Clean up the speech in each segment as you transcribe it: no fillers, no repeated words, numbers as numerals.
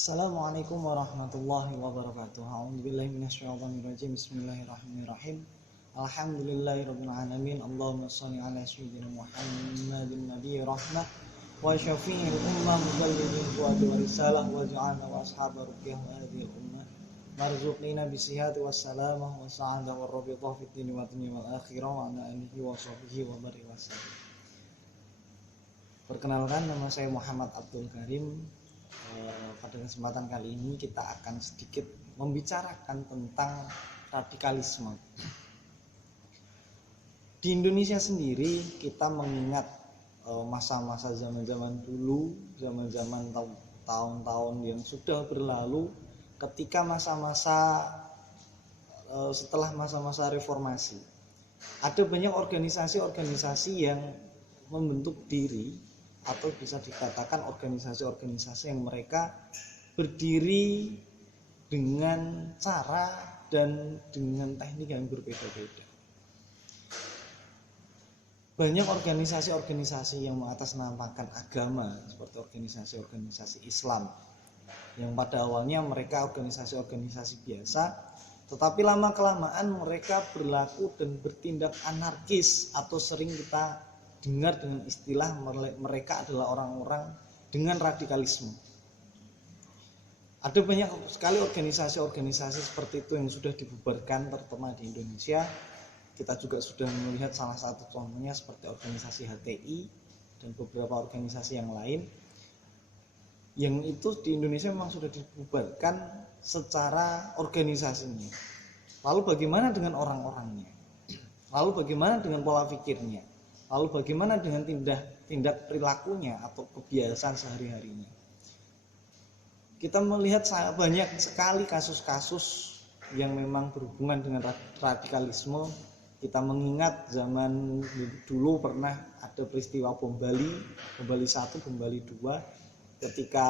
Assalamualaikum warahmatullahi wabarakatuh. A'udzubillahi minasyaitonirrajim. Bismillahirrahmanirrahim. Alhamdulillahirabbil alamin. Allahumma shalli ala sayyidina Muhammadin nabiyyi rahmah wa syafi'il ummah muballighil fuadi wa risalah wa ja'alna wa ashabar ruqyah hadhil ummah marzuqina bisihhati wassalamah wa sa'adah wa rabiqah fid dini wa dunya wal akhirah wa ala alihi wa sahbihi wa barik wasallam. Perkenalkan, nama saya Muhammad Abdul Karim. Pada kesempatan kali ini kita akan sedikit membicarakan tentang radikalisme. Di Indonesia sendiri kita mengingat masa-masa zaman-zaman dulu, zaman-zaman tahun-tahun yang sudah berlalu, ketika masa-masa setelah masa-masa reformasi. Ada banyak organisasi-organisasi yang membentuk diri, atau bisa dikatakan organisasi-organisasi yang mereka berdiri dengan cara dan dengan teknik yang berbeda-beda. Banyak organisasi-organisasi yang mengatasnamakan agama, seperti organisasi-organisasi Islam, yang pada awalnya mereka organisasi-organisasi biasa, tetapi lama-kelamaan mereka berlaku dan bertindak anarkis, atau sering kita dengar dengan istilah mereka adalah orang-orang dengan radikalisme. Ada banyak sekali organisasi-organisasi seperti itu yang sudah dibubarkan, terutama di Indonesia. Kita juga sudah melihat salah satu contohnya seperti organisasi HTI dan beberapa organisasi yang lain, yang itu di Indonesia memang sudah dibubarkan secara organisasinya. Lalu bagaimana dengan orang-orangnya? Lalu bagaimana dengan pola pikirnya? Lalu bagaimana dengan tindak perilakunya atau kebiasaan sehari-harinya? Kita melihat banyak sekali kasus-kasus yang memang berhubungan dengan radikalisme. Kita mengingat zaman dulu pernah ada peristiwa bom Bali 1, bom Bali 2. Ketika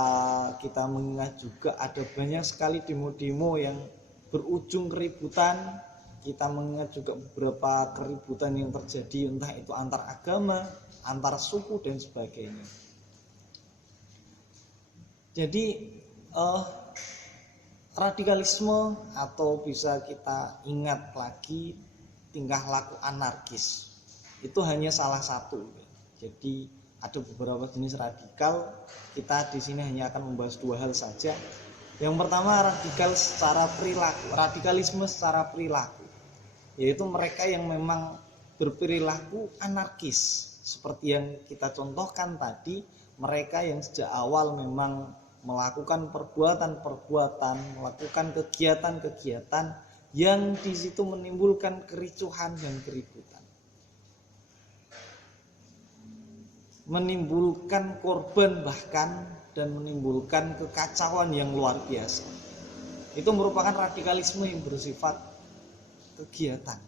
kita mengingat juga ada banyak sekali demo-demo yang berujung keributan. Kita mengingat juga beberapa keributan yang terjadi, entah itu antar agama, antar suku dan sebagainya. Jadi radikalisme, atau bisa kita ingat lagi tingkah laku anarkis, itu hanya salah satu. Jadi ada beberapa jenis radikal. Kita di sini hanya akan membahas dua hal saja. Yang pertama, radikalisme secara perilaku, yaitu mereka yang memang berperilaku anarkis. Seperti yang kita contohkan tadi, mereka yang sejak awal memang melakukan perbuatan-perbuatan, melakukan kegiatan-kegiatan yang di situ menimbulkan kericuhan dan keributan, menimbulkan korban bahkan, dan menimbulkan kekacauan yang luar biasa. Itu merupakan radikalisme yang bersifat kegiatan.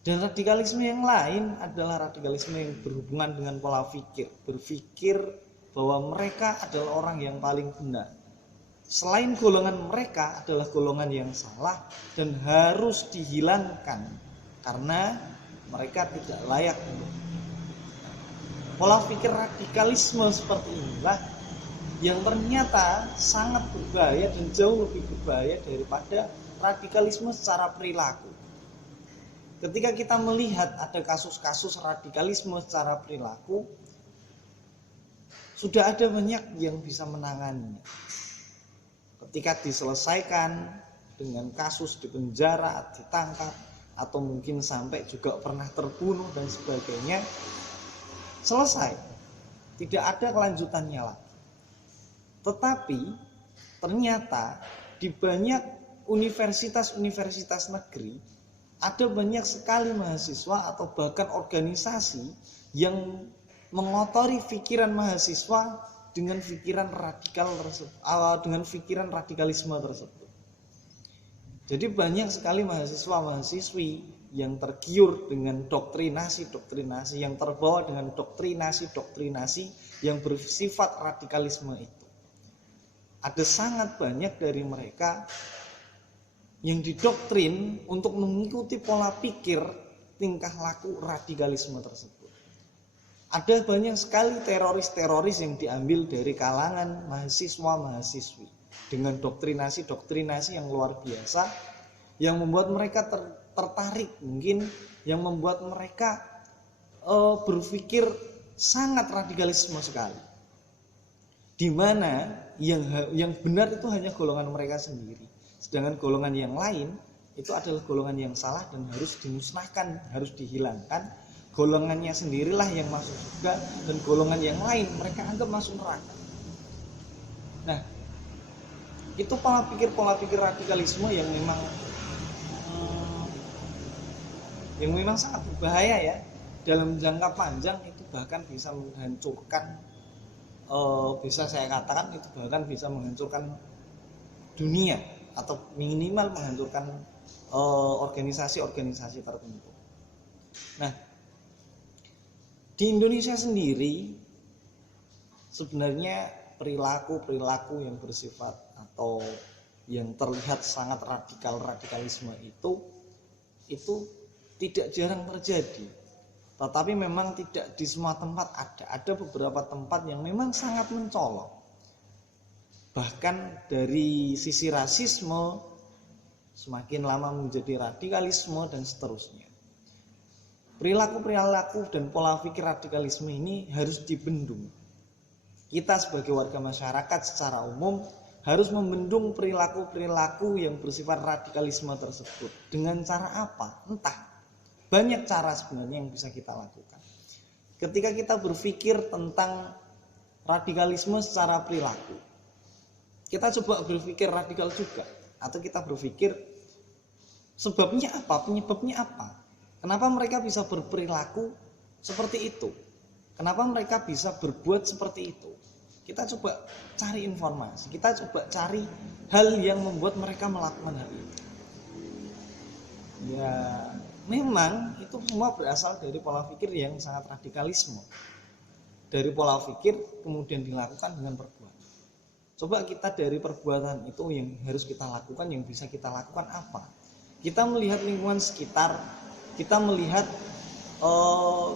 Dan radikalisme yang lain adalah radikalisme yang berhubungan dengan pola pikir, berpikir bahwa mereka adalah orang yang paling benar. Selain golongan mereka adalah golongan yang salah dan harus dihilangkan karena mereka tidak layak. Pola pikir radikalisme seperti inilah yang ternyata sangat berbahaya dan jauh lebih berbahaya daripada radikalisme secara perilaku. Ketika kita melihat ada kasus-kasus radikalisme secara perilaku, sudah ada banyak yang bisa menanganinya. Ketika diselesaikan dengan kasus di penjara, ditangkap, atau mungkin sampai juga pernah terbunuh dan sebagainya, selesai. Tidak ada kelanjutannya lagi. Tetapi ternyata di banyak universitas-universitas negeri ada banyak sekali mahasiswa atau bahkan organisasi yang mengotori pikiran mahasiswa dengan pikiran radikalisme tersebut. Jadi banyak sekali mahasiswa-mahasiswi yang tergiur dengan doktrinasi-doktrinasi, yang terbawa dengan doktrinasi-doktrinasi yang bersifat radikalisme itu. Ada sangat banyak dari mereka yang didoktrin untuk mengikuti pola pikir tingkah laku radikalisme tersebut. Ada banyak sekali teroris-teroris yang diambil dari kalangan mahasiswa-mahasiswi dengan doktrinasi-doktrinasi yang luar biasa, yang membuat mereka tertarik, mungkin yang membuat mereka berpikir sangat radikalisme sekali, di mana yang benar itu hanya golongan mereka sendiri, sedangkan golongan yang lain itu adalah golongan yang salah dan harus dimusnahkan, harus dihilangkan. Golongannya sendirilah yang masuk surga dan golongan yang lain mereka anggap masuk neraka. Nah, itu pola pikir radikalisme yang memang sangat berbahaya ya. Dalam jangka panjang itu bahkan bisa menghancurkan, bisa saya katakan itu bahkan bisa menghancurkan dunia atau minimal menghancurkan organisasi-organisasi tertentu. Nah, di Indonesia sendiri sebenarnya perilaku yang bersifat atau yang terlihat sangat radikalisme itu tidak jarang terjadi. Tetapi memang tidak di semua tempat ada beberapa tempat yang memang sangat mencolok. Bahkan dari sisi rasisme semakin lama menjadi radikalisme dan seterusnya. Perilaku dan pola pikir radikalisme ini harus dibendung. Kita sebagai warga masyarakat secara umum harus membendung perilaku yang bersifat radikalisme tersebut. Dengan cara apa? Entah. Banyak cara sebenarnya yang bisa kita lakukan. Ketika kita berpikir tentang radikalisme secara perilaku, kita coba berpikir radikal juga. Atau kita berpikir sebabnya apa, penyebabnya apa. Kenapa mereka bisa berperilaku seperti itu? Kenapa mereka bisa berbuat seperti itu? Kita coba cari informasi, kita coba cari hal yang membuat mereka melakukan hal itu. Ya, memang itu semua berasal dari pola pikir yang sangat radikalisme. Dari pola pikir kemudian dilakukan dengan perbuatan. Coba kita dari perbuatan itu yang harus kita lakukan, yang bisa kita lakukan apa? Kita melihat lingkungan sekitar, kita melihat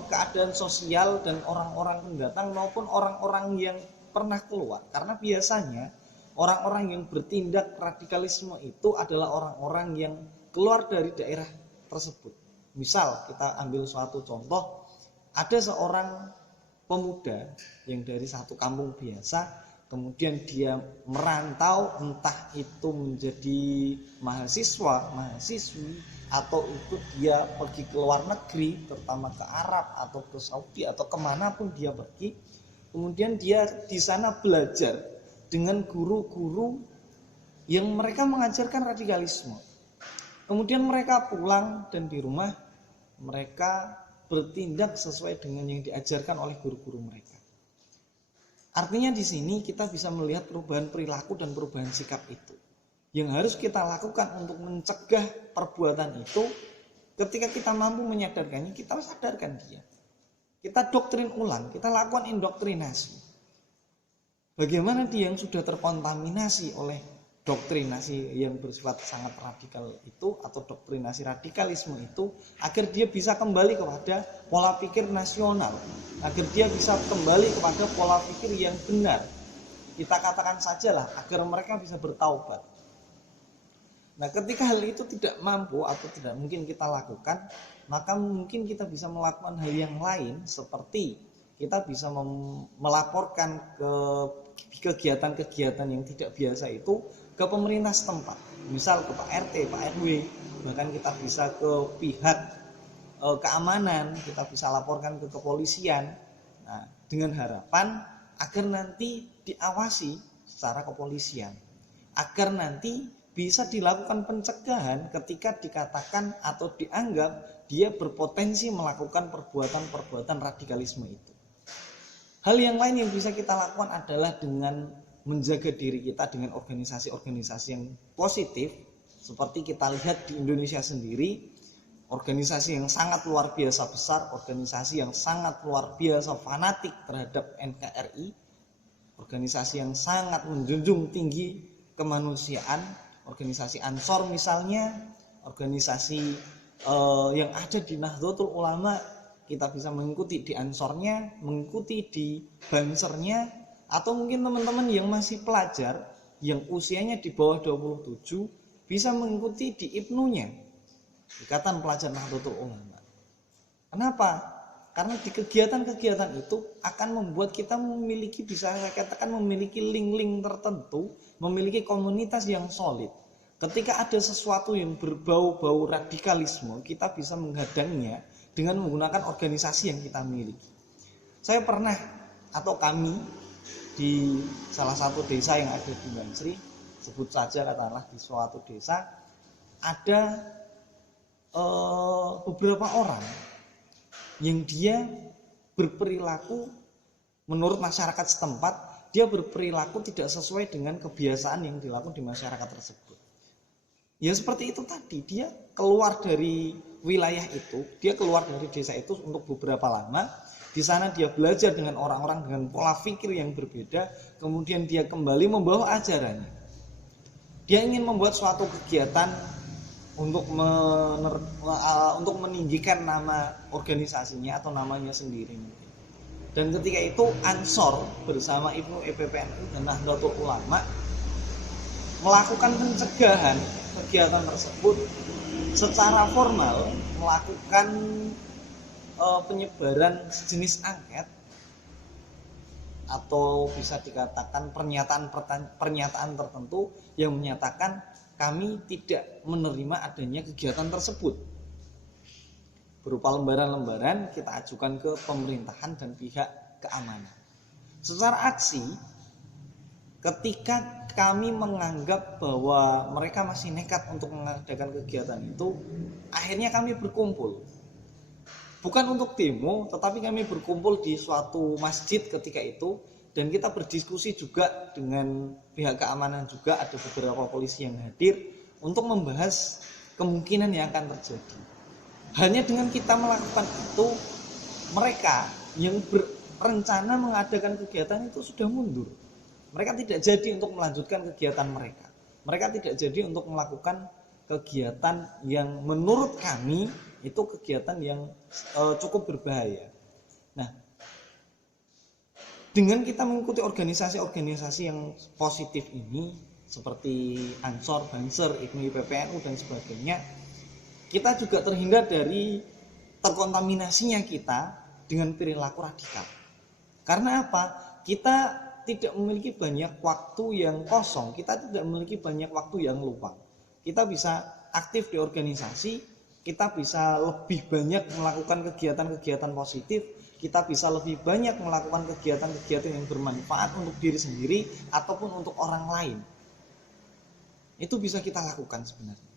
keadaan sosial dan orang-orang pendatang maupun orang-orang yang pernah keluar. Karena biasanya orang-orang yang bertindak radikalisme itu adalah orang-orang yang keluar dari daerah tersebut. Misal kita ambil suatu contoh, ada seorang pemuda yang dari satu kampung biasa, kemudian dia merantau, entah itu menjadi mahasiswa, mahasiswi, atau itu dia pergi ke luar negeri, terutama ke Arab atau ke Saudi atau kemanapun dia pergi. Kemudian dia di sana belajar dengan guru-guru yang mereka mengajarkan radikalisme. Kemudian mereka pulang dan di rumah mereka bertindak sesuai dengan yang diajarkan oleh guru-guru mereka. Artinya di sini kita bisa melihat perubahan perilaku dan perubahan sikap itu. Yang harus kita lakukan untuk mencegah perbuatan itu, ketika kita mampu menyadarkannya, kita sadarkan dia. Kita doktrin ulang, kita lakukan indoktrinasi. Bagaimana dia yang sudah terkontaminasi oleh doktrinasi yang bersifat sangat radikal itu atau doktrinasi radikalisme itu, agar dia bisa kembali kepada pola pikir nasional, agar dia bisa kembali kepada pola pikir yang benar. Kita katakan sajalah agar mereka bisa bertaubat. Nah, ketika hal itu tidak mampu atau tidak mungkin kita lakukan, maka mungkin kita bisa melakukan hal yang lain, seperti kita bisa melaporkan ke kegiatan-kegiatan yang tidak biasa itu ke pemerintah setempat, misal ke Pak RT, Pak RW, bahkan kita bisa ke pihak keamanan, kita bisa laporkan ke kepolisian. Nah, dengan harapan agar nanti diawasi secara kepolisian, agar nanti bisa dilakukan pencegahan ketika dikatakan atau dianggap dia berpotensi melakukan perbuatan-perbuatan radikalisme itu. Hal yang lain yang bisa kita lakukan adalah dengan menjaga diri kita dengan organisasi-organisasi yang positif. Seperti kita lihat di Indonesia sendiri, organisasi yang sangat luar biasa besar, organisasi yang sangat luar biasa fanatik terhadap NKRI, organisasi yang sangat menjunjung tinggi kemanusiaan, organisasi Ansor misalnya, organisasi yang ada di Nahdlatul Ulama, kita bisa mengikuti di Ansornya, mengikuti di Bansernya, atau mungkin teman-teman yang masih pelajar, yang usianya di bawah 27, bisa mengikuti di IPNU-nya, Ikatan Pelajar Nahdlatul Ulama. Kenapa? Karena di kegiatan-kegiatan itu akan membuat kita memiliki, bisa saya katakan memiliki link-link tertentu, memiliki komunitas yang solid. Ketika ada sesuatu yang berbau-bau radikalisme, kita bisa menghadangnya dengan menggunakan organisasi yang kita miliki. Saya pernah, atau kami di salah satu desa yang ada di Bansri, sebut saja katakanlah di suatu desa, ada beberapa orang yang dia berperilaku menurut masyarakat setempat, dia berperilaku tidak sesuai dengan kebiasaan yang dilakukan di masyarakat tersebut. Ya seperti itu tadi, dia keluar dari wilayah itu, dia keluar dari desa itu untuk beberapa lama. Di sana dia belajar dengan orang-orang dengan pola pikir yang berbeda, kemudian dia kembali membawa ajarannya. Dia ingin membuat suatu kegiatan untuk meninggikan nama organisasinya atau namanya sendiri. Dan ketika itu Ansor bersama IPNU, EPPNU dan Nahdlatul Ulama melakukan pencegahan kegiatan tersebut secara formal, melakukan penyebaran sejenis angket atau bisa dikatakan pernyataan tertentu yang menyatakan kami tidak menerima adanya kegiatan tersebut. Berupa lembaran-lembaran kita ajukan ke pemerintahan dan pihak keamanan. Secara aksi, ketika kami menganggap bahwa mereka masih nekat untuk mengadakan kegiatan itu, akhirnya kami berkumpul. Bukan untuk demo, tetapi kami berkumpul di suatu masjid ketika itu, dan kita berdiskusi juga dengan pihak keamanan juga, ada beberapa polisi yang hadir untuk membahas kemungkinan yang akan terjadi. Hanya dengan kita melakukan itu, mereka yang berencana mengadakan kegiatan itu sudah mundur. Mereka tidak jadi untuk melanjutkan kegiatan mereka. Mereka tidak jadi untuk melakukan kegiatan yang menurut kami itu kegiatan yang cukup berbahaya. Nah, dengan kita mengikuti organisasi-organisasi yang positif ini, seperti Ansor, Banser, IPNU, PPNU dan sebagainya, kita juga terhindar dari terkontaminasinya kita dengan perilaku radikal. Karena apa? Kita tidak memiliki banyak waktu yang kosong, kita tidak memiliki banyak waktu yang luang. Kita bisa aktif di organisasi, kita bisa lebih banyak melakukan kegiatan-kegiatan positif, kita bisa lebih banyak melakukan kegiatan-kegiatan yang bermanfaat untuk diri sendiri ataupun untuk orang lain. Itu bisa kita lakukan sebenarnya.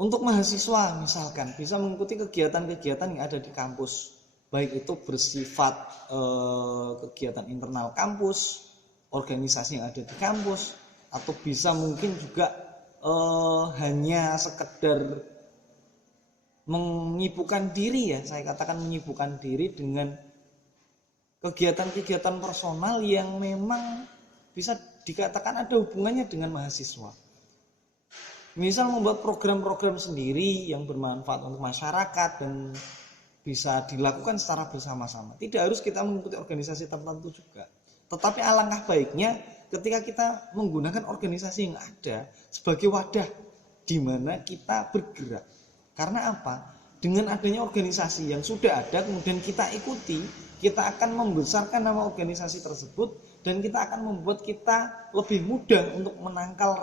Untuk mahasiswa misalkan bisa mengikuti kegiatan-kegiatan yang ada di kampus, baik itu bersifat kegiatan internal kampus, organisasi yang ada di kampus, atau bisa mungkin juga hanya sekedar menyibukkan diri, ya saya katakan menyibukkan diri dengan kegiatan-kegiatan personal yang memang bisa dikatakan ada hubungannya dengan mahasiswa. Misal membuat program-program sendiri yang bermanfaat untuk masyarakat dan bisa dilakukan secara bersama-sama. Tidak harus kita mengikuti organisasi tertentu juga. Tetapi alangkah baiknya ketika kita menggunakan organisasi yang ada sebagai wadah di mana kita bergerak. Karena apa? Dengan adanya organisasi yang sudah ada kemudian kita ikuti, kita akan membesarkan nama organisasi tersebut dan kita akan membuat kita lebih mudah untuk menangkal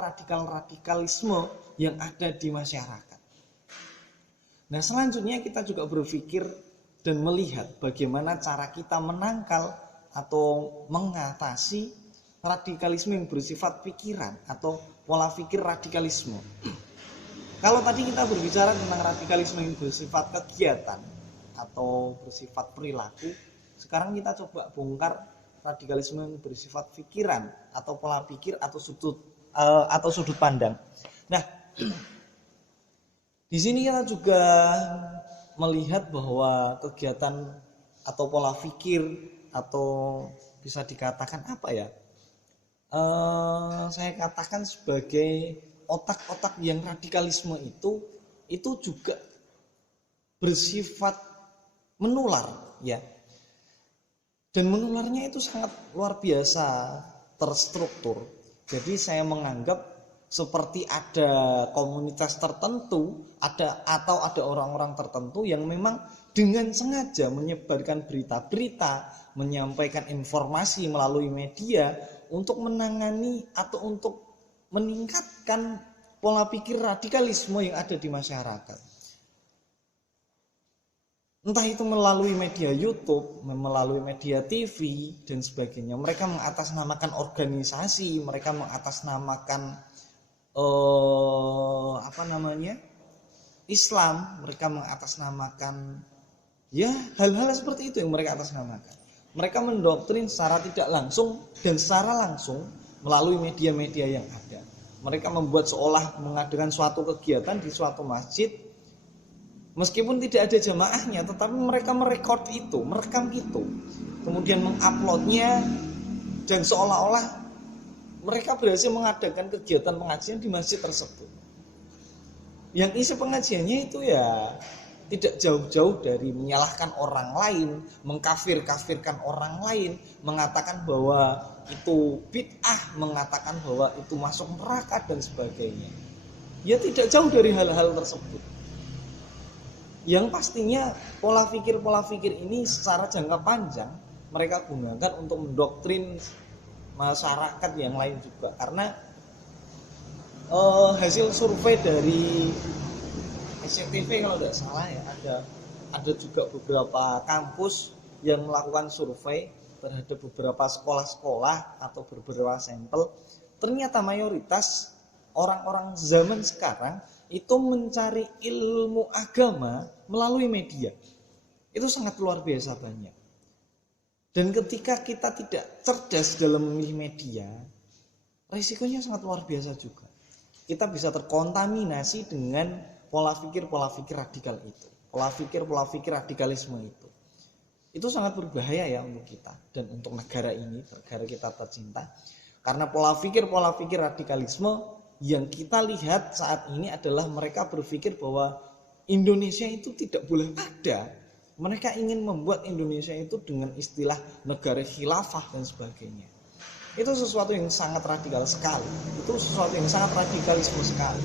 radikalisme yang ada di masyarakat. Nah, selanjutnya kita juga berpikir dan melihat bagaimana cara kita menangkal atau mengatasi radikalisme yang bersifat pikiran atau pola pikir radikalisme. Kalau tadi kita berbicara tentang radikalisme yang bersifat kegiatan atau bersifat perilaku, sekarang kita coba bongkar radikalisme yang bersifat pikiran atau pola pikir atau sudut pandang. Nah, di sini kita juga melihat bahwa kegiatan atau pola pikir atau bisa dikatakan apa ya? Saya katakan sebagai otak-otak yang radikalisme itu juga bersifat menular ya. Dan menularnya itu sangat luar biasa terstruktur. Jadi saya menganggap seperti ada komunitas tertentu, atau ada orang-orang tertentu yang memang dengan sengaja menyebarkan berita-berita, menyampaikan informasi melalui media untuk menangani atau untuk meningkatkan pola pikir radikalisme yang ada di masyarakat. Entah itu melalui media YouTube, melalui media TV dan sebagainya. Mereka mengatasnamakan organisasi, mereka mengatasnamakan Islam, mereka mengatasnamakan ya hal-hal seperti itu yang mereka atasnamakan. Mereka mendoktrin secara tidak langsung dan secara langsung melalui media-media yang ada. Mereka membuat seolah mengadakan suatu kegiatan di suatu masjid, meskipun tidak ada jamaahnya, tetapi mereka merekam itu, kemudian menguploadnya, dan seolah-olah mereka berhasil mengadakan kegiatan pengajian di masjid tersebut. Yang isi pengajiannya itu ya tidak jauh-jauh dari menyalahkan orang lain, mengkafir-kafirkan orang lain, mengatakan bahwa itu bid'ah, mengatakan bahwa itu masuk neraka dan sebagainya. Ya tidak jauh dari hal-hal tersebut. Yang pastinya pola pikir ini secara jangka panjang mereka gunakan untuk mendoktrin masyarakat yang lain juga. Karena hasil survei dari SCTV kalau tidak salah ya, ada juga beberapa kampus yang melakukan survei terhadap beberapa sekolah-sekolah atau beberapa sampel. Ternyata mayoritas orang-orang zaman sekarang itu mencari ilmu agama melalui media. Itu sangat luar biasa banyak. Dan ketika kita tidak cerdas dalam memilih media, risikonya sangat luar biasa juga. Kita bisa terkontaminasi dengan pola pikir radikal itu. Pola pikir radikalisme itu. Itu sangat berbahaya ya untuk kita dan untuk negara ini, negara kita tercinta. Karena pola pikir radikalisme yang kita lihat saat ini adalah mereka berpikir bahwa Indonesia itu tidak boleh ada. Mereka ingin membuat Indonesia itu dengan istilah negara khilafah dan sebagainya. Itu sesuatu yang sangat radikal sekali. Itu sesuatu yang sangat radikalisme sekali.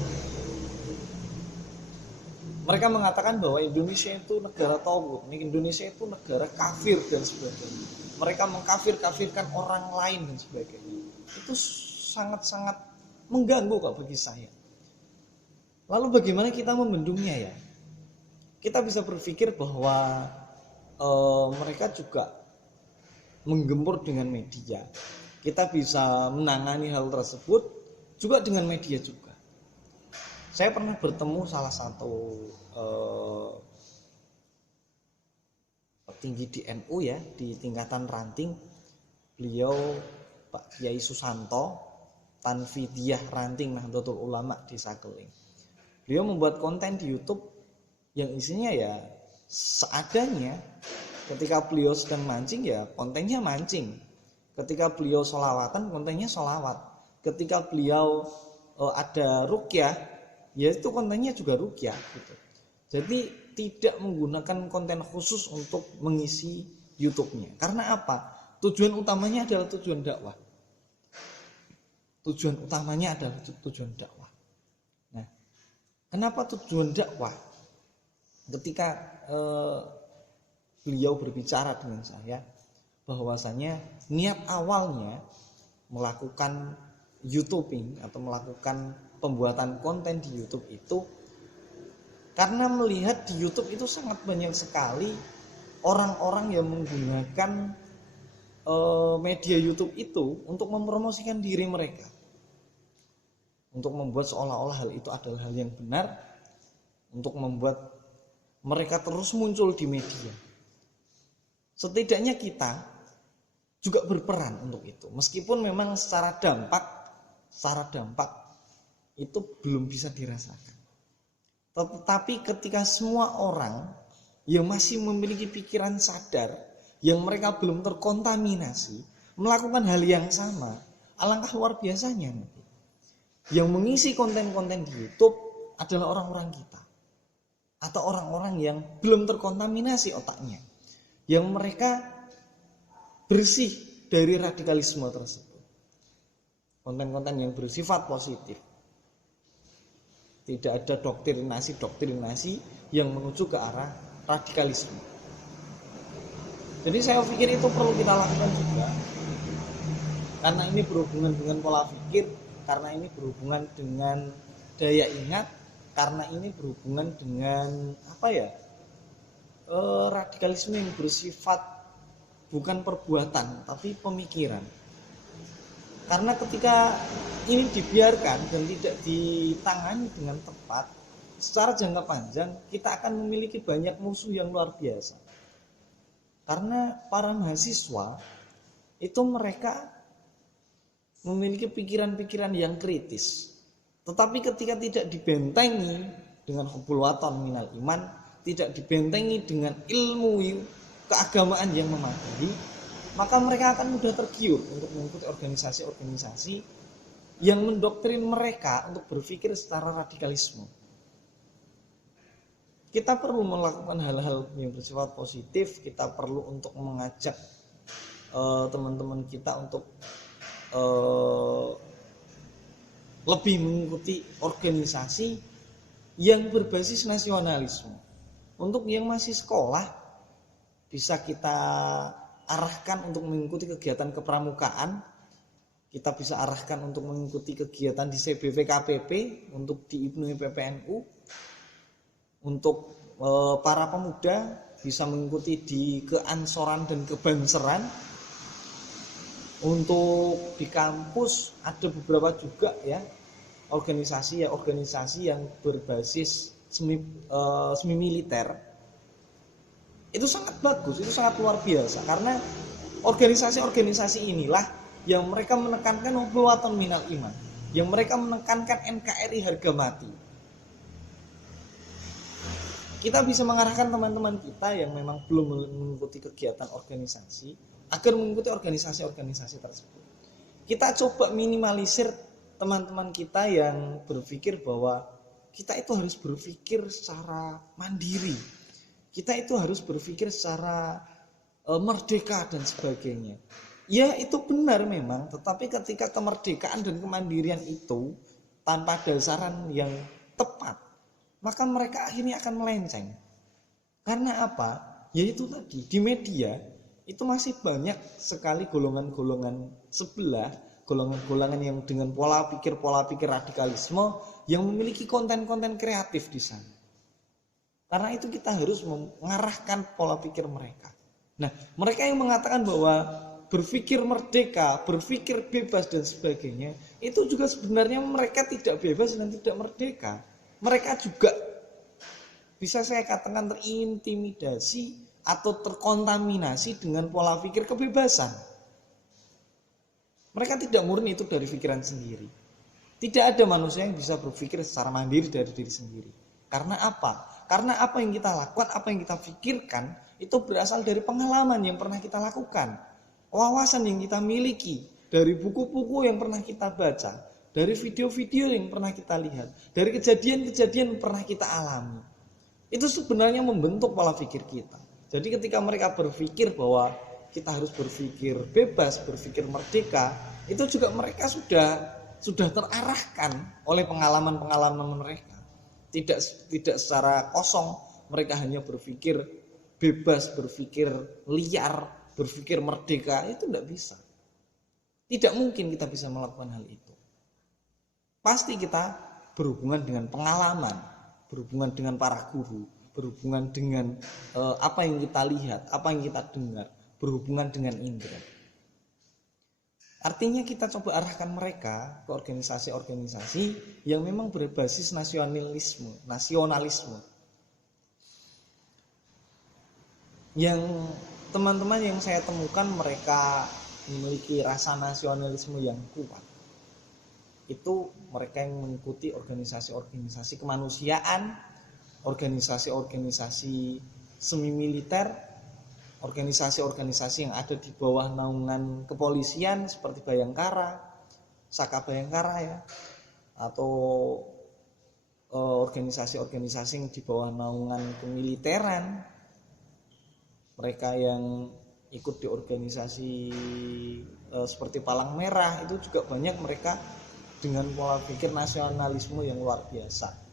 Mereka mengatakan bahwa Indonesia itu negara tauhid, Indonesia itu negara kafir dan sebagainya. Mereka mengkafir-kafirkan orang lain dan sebagainya. Itu sangat-sangat mengganggu kok bagi saya. Lalu bagaimana kita membendungnya ya? Kita bisa berpikir bahwa mereka juga menggempur dengan media. Kita bisa menangani hal tersebut juga dengan media juga. Saya pernah bertemu salah satu petinggi di NU ya, di tingkatan ranting. Beliau Pak Kiai Susanto Tanfidiyah Ranting Nahdlatul Ulama di Sakeling. Beliau membuat konten di YouTube yang isinya ya seadanya. Ketika beliau sedang mancing ya kontennya mancing. Ketika beliau sholawatan kontennya sholawat. Ketika beliau ada ruqyah ya itu kontennya juga ruqyah gitu. Jadi tidak menggunakan konten khusus untuk mengisi YouTube-nya. Karena apa? Tujuan utamanya adalah tujuan dakwah. Tujuan utamanya adalah tujuan dakwah. Nah, kenapa tujuan dakwah? Ketika beliau berbicara dengan saya, bahwasanya niat awalnya melakukan YouTubing atau melakukan pembuatan konten di YouTube itu karena melihat di YouTube itu sangat banyak sekali orang-orang yang menggunakan media YouTube itu untuk mempromosikan diri mereka. Untuk membuat seolah-olah hal itu adalah hal yang benar, untuk membuat mereka terus muncul di media. Setidaknya kita juga berperan untuk itu, meskipun memang secara dampak itu belum bisa dirasakan. Tetapi ketika semua orang yang masih memiliki pikiran sadar, yang mereka belum terkontaminasi, melakukan hal yang sama, alangkah luar biasanya nanti. Yang mengisi konten-konten di YouTube adalah orang-orang kita atau orang-orang yang belum terkontaminasi otaknya. yang mereka bersih dari radikalisme tersebut. Konten-konten yang bersifat positif. Tidak ada doktrinasi yang menuju ke arah radikalisme. Jadi saya pikir itu perlu kita lakukan juga. Karena ini berhubungan dengan pola pikir, karena ini berhubungan dengan daya ingat, karena ini berhubungan dengan radikalisme yang bersifat bukan perbuatan tapi pemikiran. Karena ketika ini dibiarkan dan tidak ditangani dengan tepat, secara jangka panjang kita akan memiliki banyak musuh yang luar biasa. Karena para mahasiswa itu mereka memiliki pikiran-pikiran yang kritis. Tetapi ketika tidak dibentengi dengan hubbul waton minal iman, tidak dibentengi dengan ilmu keagamaan yang memadai, maka mereka akan mudah tergiur untuk mengikuti organisasi-organisasi yang mendoktrin mereka untuk berpikir secara radikalisme. Kita perlu melakukan hal-hal yang bersifat positif, kita perlu untuk mengajak teman-teman kita untuk lebih mengikuti organisasi yang berbasis nasionalisme. Untuk yang masih sekolah, bisa kita arahkan untuk mengikuti kegiatan kepramukaan. Kita bisa arahkan untuk mengikuti kegiatan di CBV KPP, untuk di IPNU PPNU. Untuk para pemuda bisa mengikuti di keansoran dan kebanseran. Untuk di kampus ada beberapa juga ya organisasi yang berbasis semi militer. Itu sangat bagus, itu sangat luar biasa, karena organisasi-organisasi inilah yang mereka menekankan hubbul waton minal iman, yang mereka menekankan NKRI harga mati. Kita bisa mengarahkan teman-teman kita yang memang belum mengikuti kegiatan organisasi agar mengikuti organisasi-organisasi tersebut. Kita coba minimalisir teman-teman kita yang berpikir bahwa kita itu harus berpikir secara mandiri, kita itu harus berpikir secara merdeka dan sebagainya. Ya itu benar memang, tetapi ketika kemerdekaan dan kemandirian itu tanpa dasaran yang tepat, maka mereka akhirnya akan melenceng. Karena apa? Yaitu tadi di media itu masih banyak sekali golongan-golongan sebelah, golongan-golongan yang dengan pola pikir radikalisme yang memiliki konten-konten kreatif di sana. Karena itu kita harus mengarahkan pola pikir mereka. Nah, mereka yang mengatakan bahwa berpikir merdeka, berpikir bebas dan sebagainya, itu juga sebenarnya mereka tidak bebas dan tidak merdeka. Mereka juga bisa saya katakan terintimidasi atau terkontaminasi dengan pola pikir kebebasan. Mereka tidak murni itu dari pikiran sendiri. Tidak ada manusia yang bisa berpikir secara mandiri dari diri sendiri. Karena apa? Karena apa yang kita lakukan, apa yang kita pikirkan, itu berasal dari pengalaman yang pernah kita lakukan. Wawasan yang kita miliki, dari buku-buku yang pernah kita baca, dari video-video yang pernah kita lihat, dari kejadian-kejadian yang pernah kita alami. Itu sebenarnya membentuk pola pikir kita. Jadi ketika mereka berpikir bahwa kita harus berpikir bebas, berpikir merdeka, itu juga mereka sudah terarahkan oleh pengalaman-pengalaman mereka. Tidak secara kosong, mereka hanya berpikir bebas, berpikir liar, berpikir merdeka, itu tidak bisa. Tidak mungkin kita bisa melakukan hal itu. Pasti kita berhubungan dengan pengalaman, berhubungan dengan para guru, berhubungan dengan apa yang kita lihat, apa yang kita dengar, berhubungan dengan indera. Artinya kita coba arahkan mereka ke organisasi-organisasi yang memang berbasis nasionalisme. Yang teman-teman yang saya temukan mereka memiliki rasa nasionalisme yang kuat. Itu mereka yang mengikuti organisasi-organisasi kemanusiaan, organisasi-organisasi semi militer, organisasi-organisasi yang ada di bawah naungan kepolisian seperti Bayangkara, Saka Bayangkara ya, atau organisasi-organisasi yang di bawah naungan kemiliteran. mereka yang ikut di organisasi seperti Palang Merah itu juga banyak mereka dengan pola pikir nasionalisme yang luar biasa.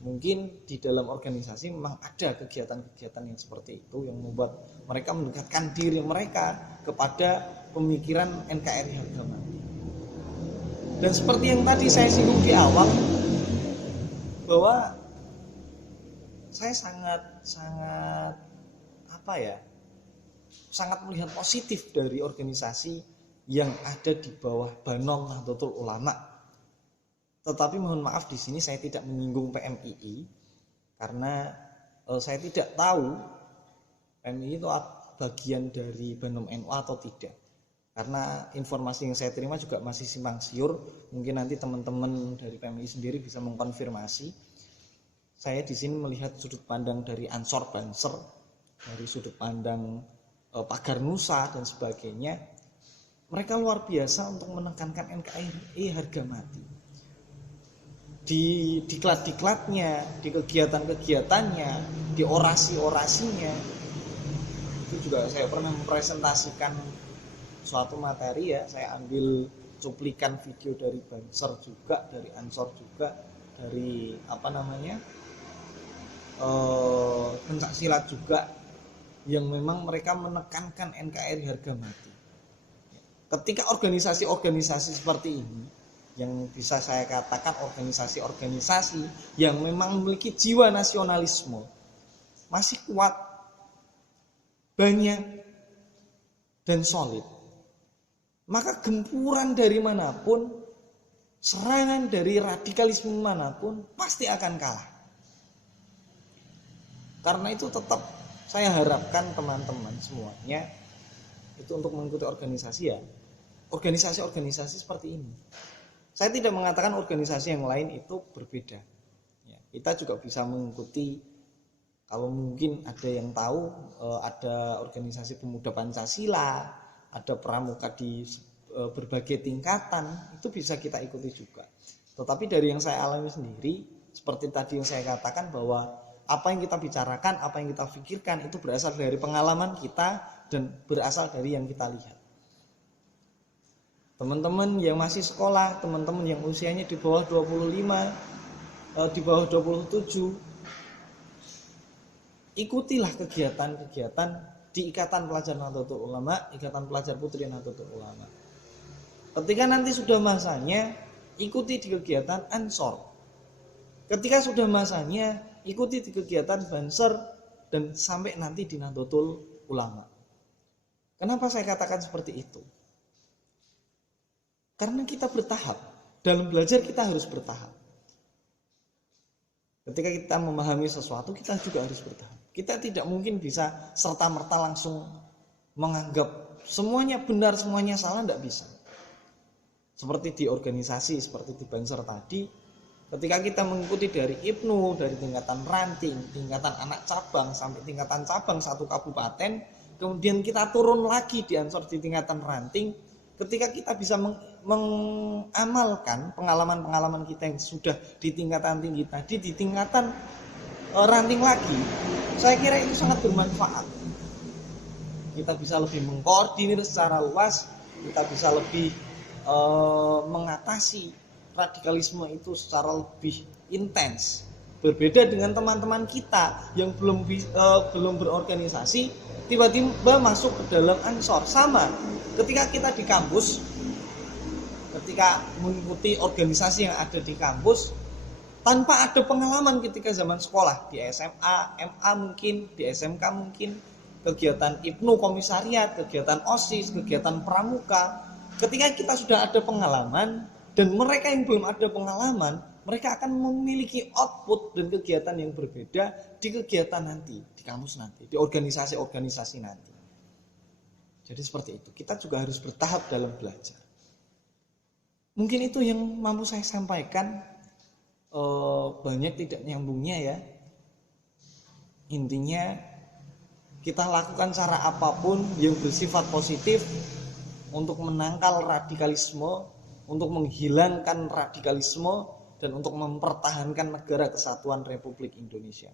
Mungkin di dalam organisasi memang ada kegiatan-kegiatan yang seperti itu yang membuat mereka mendekatkan diri mereka kepada pemikiran NKRI harga mati. Dan seperti yang tadi saya singgung di awal, bahwa saya sangat melihat positif dari organisasi yang ada di bawah Banom Nahdlatul Ulama. Tetapi mohon maaf di sini saya tidak menyinggung PMII karena saya tidak tahu PMII itu bagian dari Banom NU atau tidak. Karena informasi yang saya terima juga masih simpang siur. Mungkin nanti teman-teman dari PMII sendiri bisa mengkonfirmasi. Saya di sini melihat sudut pandang dari Ansor Banser, dari sudut pandang Pagar Nusa dan sebagainya. Mereka luar biasa untuk menekankan NKRI harga mati. Di diklat-diklatnya, di kegiatan-kegiatannya, di orasi-orasinya, itu juga saya pernah mempresentasikan suatu materi ya. Saya ambil cuplikan video dari Banser juga, dari Ansor juga, dari pencaksilat juga, yang memang mereka menekankan NKRI harga mati. Ketika organisasi-organisasi seperti ini, yang bisa saya katakan organisasi-organisasi yang memang memiliki jiwa nasionalisme, masih kuat, banyak, dan solid, maka gempuran dari manapun, serangan dari radikalisme manapun pasti akan kalah. Karena itu tetap saya harapkan teman-teman semuanya itu untuk mengikuti organisasi ya, organisasi-organisasi seperti ini. Saya tidak mengatakan organisasi yang lain itu berbeda. Ya, kita juga bisa mengikuti, kalau mungkin ada yang tahu, ada organisasi pemuda Pancasila, ada pramuka di berbagai tingkatan, itu bisa kita ikuti juga. Tetapi dari yang saya alami sendiri, seperti tadi yang saya katakan bahwa apa yang kita bicarakan, apa yang kita pikirkan itu berasal dari pengalaman kita dan berasal dari yang kita lihat. Teman-teman yang masih sekolah, teman-teman yang usianya di bawah 25, di bawah 27, ikutilah kegiatan-kegiatan di Ikatan Pelajar Nahdlatul Ulama, Ikatan Pelajar Putri Nahdlatul Ulama. Ketika nanti sudah masanya, ikuti di kegiatan Ansor. Ketika sudah masanya, ikuti di kegiatan Banser dan sampai nanti di Nahdlatul Ulama. Kenapa saya katakan seperti itu? Karena kita bertahap. Dalam belajar kita harus bertahap. Ketika kita memahami sesuatu, kita juga harus bertahap. Kita tidak mungkin bisa serta-merta langsung menganggap semuanya benar, semuanya salah, tidak bisa. Seperti di organisasi, seperti di Banser tadi, ketika kita mengikuti dari IPNU, dari tingkatan ranting, tingkatan anak cabang, sampai tingkatan cabang satu kabupaten, kemudian kita turun lagi di Ansor di tingkatan ranting, ketika kita bisa mengamalkan pengalaman-pengalaman kita yang sudah di tingkatan tinggi tadi, di tingkatan ranting lagi, saya kira itu sangat bermanfaat. Kita bisa lebih mengkoordinir secara luas, kita bisa lebih mengatasi radikalisme itu secara lebih intens. Berbeda dengan teman-teman kita yang belum berorganisasi, tiba-tiba masuk ke dalam Ansor. Sama, ketika kita di kampus, ketika mengikuti organisasi yang ada di kampus, tanpa ada pengalaman ketika zaman sekolah, di SMA, MA mungkin, di SMK mungkin, kegiatan IPNU komisariat, kegiatan OSIS, kegiatan pramuka, ketika kita sudah ada pengalaman, dan mereka yang belum ada pengalaman, mereka akan memiliki output dan kegiatan yang berbeda di kegiatan nanti, di kampus nanti, di organisasi-organisasi nanti. Jadi seperti itu, kita juga harus bertahap dalam belajar. Mungkin itu yang mampu saya sampaikan, banyak tidak nyambungnya ya. Intinya kita lakukan cara apapun yang bersifat positif untuk menangkal radikalisme, untuk menghilangkan radikalisme, dan untuk mempertahankan negara kesatuan Republik Indonesia.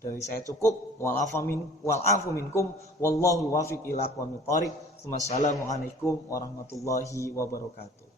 Dari saya cukup. Wal afu minkum wallahu wafiq ila aqwamit thoriq. Wassalamualaikum warahmatullahi wabarakatuh.